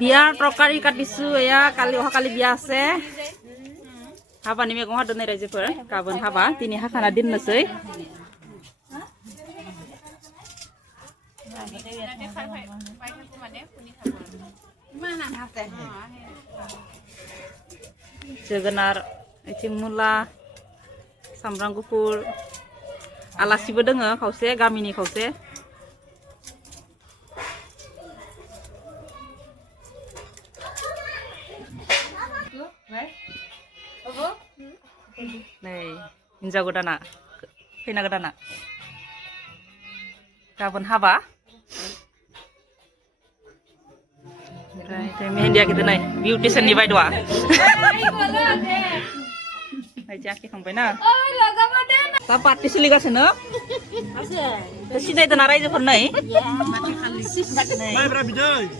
বিয়াৰ তৰকাৰী কাটিছো এয়া কালি অহাকালি বিয়া আছে হাবাनि मैगं हादों रायजोफोर गाबोन हाबा दिनै हाखाना दोननोसै जोगोनार इथिं मुला सामब्राम गुफुर आलासिबो दोङो खावसे गामिनि खावसे नै हिनजाव गोदाना खैना गोदाना गाबोन हाबा ओमफ्राय मेहेन्दिया गिदिर नाय बिउटिसननि बायद'आ बायदि आखिखांबायना दा पार्टि सोलिगासिनो सिनायदों ना रायजोफोर नै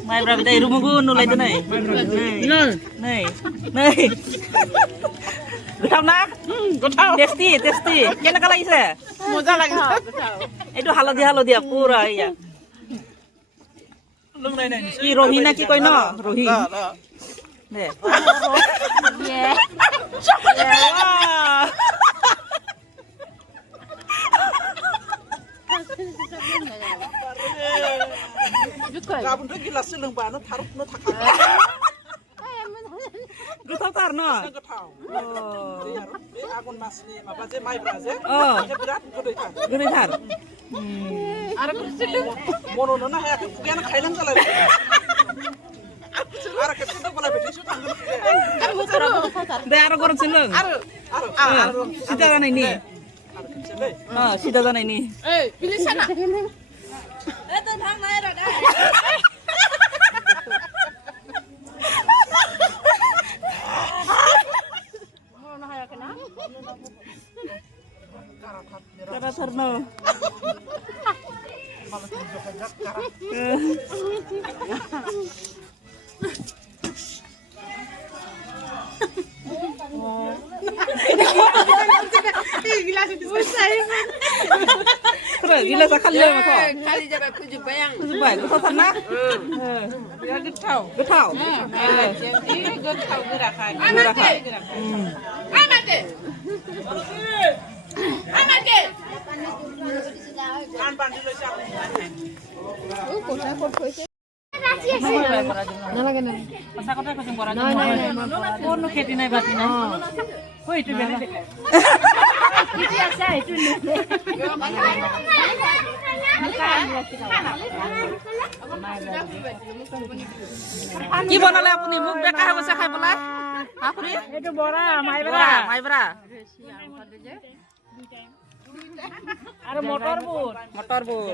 माइब्रा बिदै रुमुगु नुलायदो नै नै नै गोथाव ना गोथाव टेस्टी टेस्टी কেনেকা লাগিছে মজা লাগিছে এইটো হালধীয়া পুরা ইয়া লংলাই নাই কি রহি না কি কই ন রহি দে ইয়ে गाबोनथ' गिलाससो लोंबानो थारुखनो थाखा गोथावथार न गोथाव बे आघन मासनि माबा जे माइब्रा जे बिराद गोदैथार आरो मन'नोनो हायाखै खुगायानो खायलां जालायबाय आरो खेबसे दबलाय बेथिंसो थांगोन दे आरो गरमसो लों आरो सिदा जानायनि सिदा जानायनि ओइ बिलिसाना एतो थांनाय र दा Karena gila sekali ya mas. Kali jabat kuju bayang. Kuju bayang, kau sana? Ya getau. Getau. Ini getau gerakan. Gerakan. Amate. Amate. Kan bandil siapa? Nalagay na. Pasakot na kasi borado. No, no kheti nai bati na. Hoy tu bele. Kiti asa itu ni. কি বনালে আপুনি মুখ বেকা হৈ গৈছে খাই পেলাই আপুনি এইটো বৰা মাইব্ৰা আৰু মটৰ বুট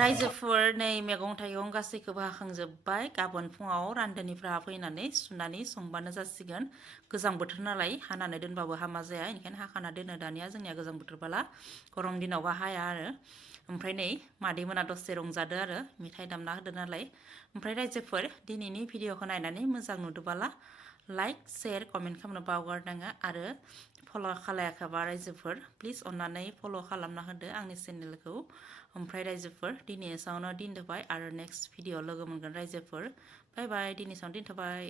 रायजोफोर नै मैगं थाइगं गासैखौबो हाखांजोब्बाय गाबोन फुङाव रान्दोनिफ्रा फैनानै सुनानै संबानो जासिगोन गोजां बोथोर नालाय हानानै दोनबाबो हामा जाया ओंखायनो हाखाना दोनो दानिया जोंनिया गोजां बोथोरबाला गरम दिनावबा हाया आरो ओमफ्राय नै मादैमोना दसे रंजादो आरो मेथाइ दामना होदो नालाय ओमफ्राय रायजोफोर दिनैनि भिडिअखौ नायनानै मोजां नुदोबाला लाइक शेयर कमेन्ट खालामनो बावगारनाङा आरो फल' खालायाखैबा रायजोफोर प्लिज अन्नानै फल' खालामना होदो आंनि चेनेलखौ ओमफ्राय रायजोफोर दिनै एसेयावनो दोनथ'बाय आरो नेक्स्ट भिडिअ लोगो मोनगोन रायजोफोर बाय बाय दिनै एसेयावनो दोनथ'बाय